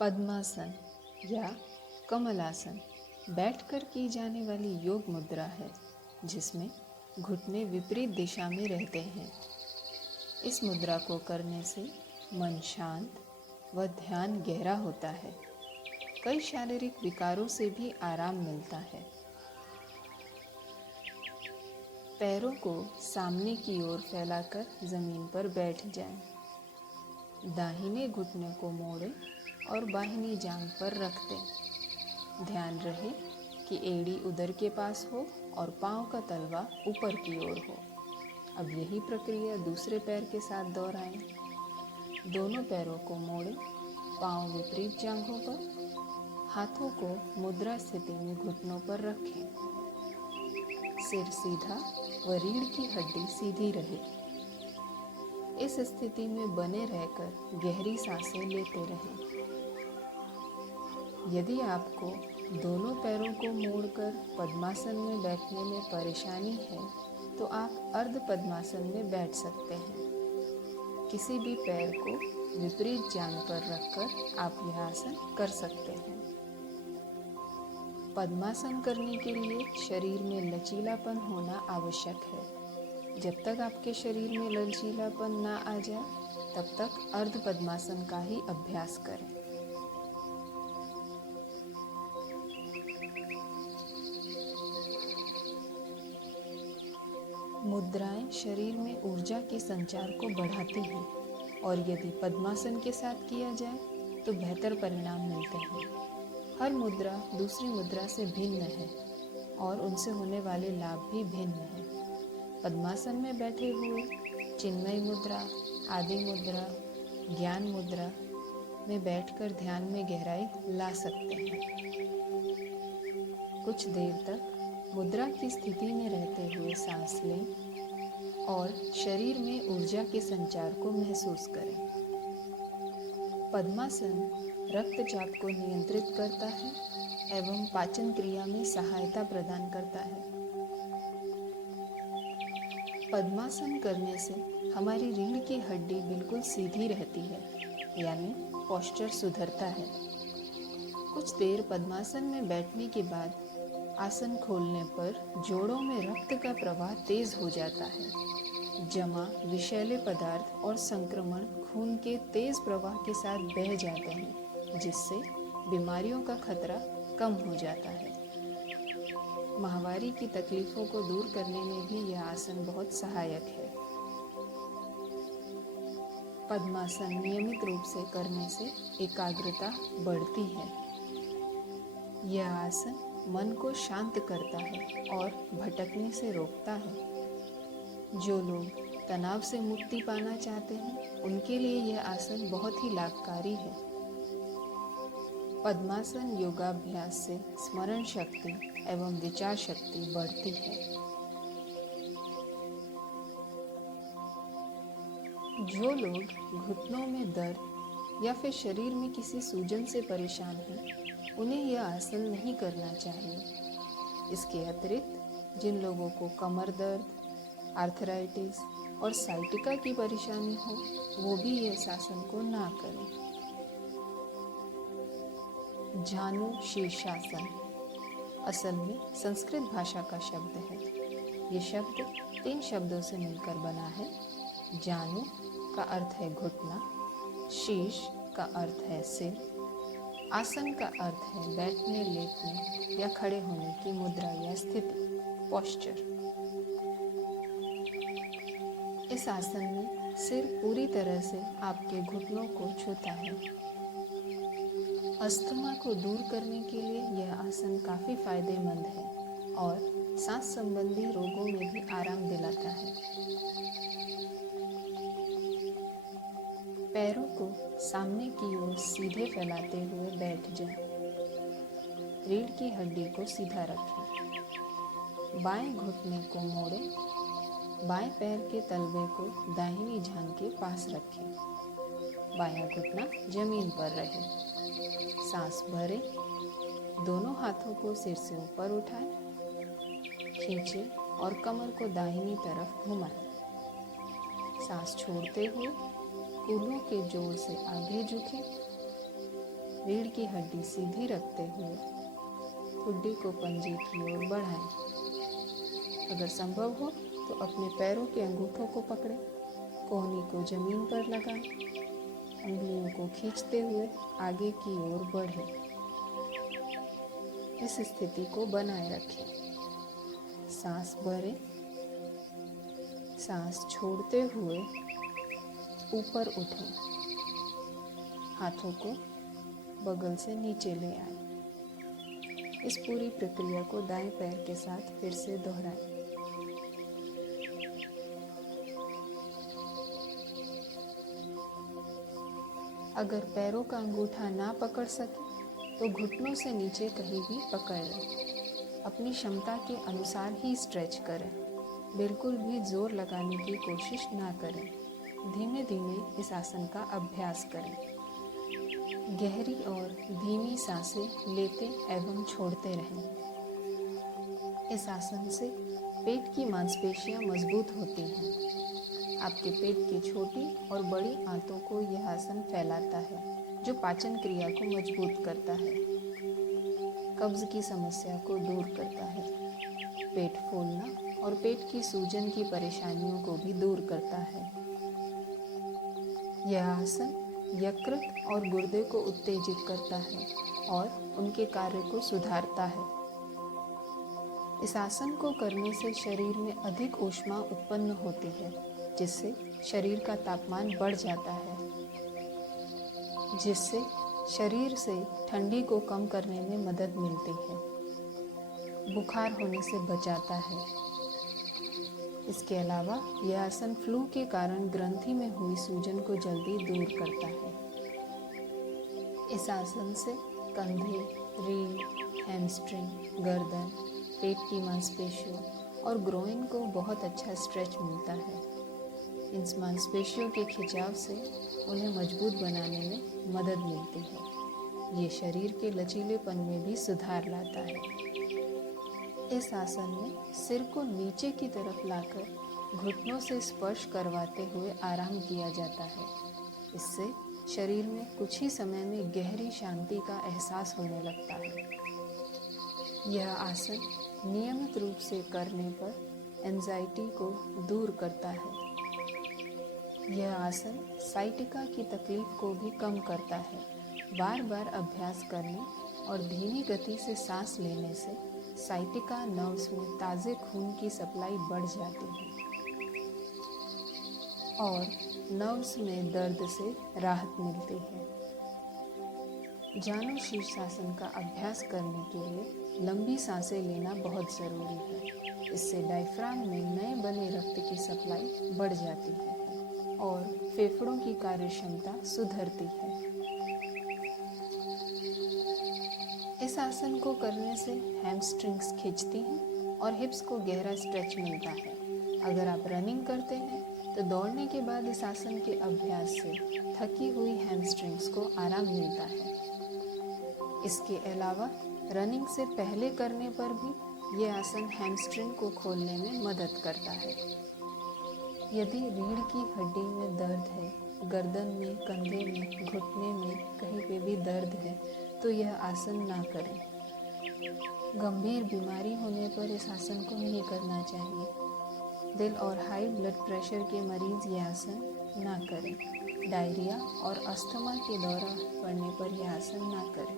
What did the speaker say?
पद्मासन या कमलासन बैठकर की जाने वाली योग मुद्रा है जिसमें घुटने विपरीत दिशा में रहते हैं। इस मुद्रा को करने से मन शांत व ध्यान गहरा होता है। कई शारीरिक विकारों से भी आराम मिलता है। पैरों को सामने की ओर फैलाकर जमीन पर बैठ जाएं। दाहिने घुटने को मोड़ें और बाहिनी जांघ पर रख दें। ध्यान रहे कि एड़ी उदर के पास हो और पांव का तलवा ऊपर की ओर हो। अब यही प्रक्रिया दूसरे पैर के साथ दोहराएं। दोनों पैरों को मोड़ें, पांव विपरीत जांघों पर, हाथों को मुद्रा स्थिति में घुटनों पर रखें। सिर सीधा व रीढ़ की हड्डी सीधी रहे। इस स्थिति में बने रहकर गहरी सांसें लेते रहें। यदि आपको दोनों पैरों को मोड़कर पद्मासन में बैठने में परेशानी है तो आप अर्ध पद्मासन में बैठ सकते हैं। किसी भी पैर को विपरीत जांघ पर रखकर आप यह आसन कर सकते हैं। पद्मासन करने के लिए शरीर में लचीलापन होना आवश्यक है। जब तक आपके शरीर में लचीलापन ना आ जाए तब तक अर्ध पद्मासन का ही अभ्यास करें। मुद्राएं शरीर में ऊर्जा के संचार को बढ़ाती हैं और यदि पद्मासन के साथ किया जाए तो बेहतर परिणाम मिलते हैं। हर मुद्रा दूसरी मुद्रा से भिन्न है और उनसे होने वाले लाभ भी भिन्न हैं। पद्मासन में बैठे हुए चिन्मय मुद्रा, आदि मुद्रा, ज्ञान मुद्रा में बैठकर ध्यान में गहराई ला सकते हैं। कुछ देर तक मुद्रा की स्थिति में रहते हुए सांस लें और शरीर में ऊर्जा के संचार को महसूस करें। पद्मासन रक्तचाप को नियंत्रित करता है एवं पाचन क्रिया में सहायता प्रदान करता है। पद्मासन करने से हमारी रीढ़ की हड्डी बिल्कुल सीधी रहती है, यानी पोस्चर सुधरता है। कुछ देर पद्मासन में बैठने के बाद आसन खोलने पर जोड़ों में रक्त का प्रवाह तेज हो जाता है। जमा विषैले पदार्थ और संक्रमण खून के तेज प्रवाह के साथ बह जाते हैं, जिससे बीमारियों का खतरा कम हो जाता है। माहवारी की तकलीफों को दूर करने में भी यह आसन बहुत सहायक है। पद्मासन नियमित रूप से करने से एकाग्रता बढ़ती है। यह आसन मन को शांत करता है और भटकने से रोकता है। जो लोग तनाव से मुक्ति पाना चाहते हैं उनके लिए यह आसन बहुत ही लाभकारी है। पद्मासन योगाभ्यास से स्मरण शक्ति एवं विचार शक्ति बढ़ती है। जो लोग घुटनों में दर्द या फिर शरीर में किसी सूजन से परेशान हैं उन्हें यह आसन नहीं करना चाहिए। इसके अतिरिक्त जिन लोगों को कमर दर्द, आर्थराइटिस और साइटिका की परेशानी हो वो भी इस आसन को ना करें। जानु शीर्षासन असल में संस्कृत भाषा का शब्द है। ये शब्द 3 शब्दों से मिलकर बना है। जानु का अर्थ है घुटना, शीर्ष का अर्थ है सिर, आसन का अर्थ है बैठने, लेटने या खड़े होने की मुद्रा या स्थिति, पोस्चर। इस आसन में सिर पूरी तरह से आपके घुटनों को छूता है। अस्थमा को दूर करने के लिए यह आसन काफ़ी फायदेमंद है और सांस संबंधी रोगों में भी आराम दिलाता है। पैरों को सामने की ओर सीधे फैलाते हुए बैठ जाएं। रीढ़ की हड्डी को सीधा रखें। बाएं घुटने को मोड़ें। बाएं पैर के तलवे को दाहिनी जांघ के पास रखें। बायां घुटना जमीन पर रहे। सांस भरें। दोनों हाथों को सिर से ऊपर उठाएं, खींचें और कमर को दाहिनी तरफ घुमाएं। सांस छोड़ते हुए कूल्हों के जोड़ से आगे झुकें। रीढ़ की हड्डी सीधी रखते हुए ठुड्डी को पंजे की ओर बढ़ाएं। अगर संभव हो तो अपने पैरों के अंगूठों को पकड़ें, कोहनी को जमीन पर लगाएं, उंगलियों को खींचते हुए आगे की ओर बढ़ें। इस स्थिति को बनाए रखें। सांस भरें, सांस छोड़ते हुए ऊपर उठें, हाथों को बगल से नीचे ले आएं। इस पूरी प्रक्रिया को दाएं पैर के साथ फिर से दोहराएं। अगर पैरों का अंगूठा ना पकड़ सके तो घुटनों से नीचे कहीं भी पकड़ लें। अपनी क्षमता के अनुसार ही स्ट्रेच करें। बिल्कुल भी जोर लगाने की कोशिश ना करें। धीमे धीमे इस आसन का अभ्यास करें। गहरी और धीमी सांसें लेते एवं छोड़ते रहें। इस आसन से पेट की मांसपेशियां मजबूत होती हैं। आपके पेट की छोटी और बड़ी आंतों को यह आसन फैलाता है, जो पाचन क्रिया को मजबूत करता है, कब्ज की समस्या को दूर करता है, पेट फूलना और पेट की सूजन की परेशानियों को भी दूर करता है। यह आसन यकृत और गुर्दे को उत्तेजित करता है और उनके कार्य को सुधारता है। इस आसन को करने से शरीर में अधिक ऊष्मा उत्पन्न होती है, जिससे शरीर का तापमान बढ़ जाता है, जिससे शरीर से ठंडी को कम करने में मदद मिलती है, बुखार होने से बचाता है। इसके अलावा यह आसन फ्लू के कारण ग्रंथि में हुई सूजन को जल्दी दूर करता है। इस आसन से कंधे, रीढ़, हैमस्ट्रिंग, गर्दन, पेट की मांसपेशियों और ग्रोइन को बहुत अच्छा स्ट्रेच मिलता है। इन मांसपेशियों के खिंचाव से उन्हें मजबूत बनाने में मदद मिलती है। ये शरीर के लचीलेपन में भी सुधार लाता है। इस आसन में सिर को नीचे की तरफ लाकर घुटनों से स्पर्श करवाते हुए आराम किया जाता है। इससे शरीर में कुछ ही समय में गहरी शांति का एहसास होने लगता है। यह आसन नियमित रूप से करने पर एंजाइटी को दूर करता है। यह आसन साइटिका की तकलीफ को भी कम करता है। बार बार अभ्यास करने और धीमी गति से सांस लेने से साइटिका नर्व्स में ताज़े खून की सप्लाई बढ़ जाती है और नर्व्स में दर्द से राहत मिलती है। जानु शीर्षासन का अभ्यास करने के लिए लंबी सांसें लेना बहुत ज़रूरी है। इससे डायफ्राम में नए बने रक्त की सप्लाई बढ़ जाती है और फेफड़ों की कार्यक्षमता सुधरती है। इस आसन को करने से हैमस्ट्रिंग्स खिंचती हैं और हिप्स को गहरा स्ट्रेच मिलता है। अगर आप रनिंग करते हैं तो दौड़ने के बाद इस आसन के अभ्यास से थकी हुई हैमस्ट्रिंग्स को आराम मिलता है। इसके अलावा रनिंग से पहले करने पर भी ये आसन हैमस्ट्रिंग को खोलने में मदद करता है। यदि रीढ़ की हड्डी में दर्द है, गर्दन में, कंधे में, घुटने में कहीं पे भी दर्द है तो यह आसन ना करें। गंभीर बीमारी होने पर इस आसन को नहीं करना चाहिए। दिल और हाई ब्लड प्रेशर के मरीज यह आसन ना करें। डायरिया और अस्थमा के दौरा पड़ने पर यह आसन ना करें।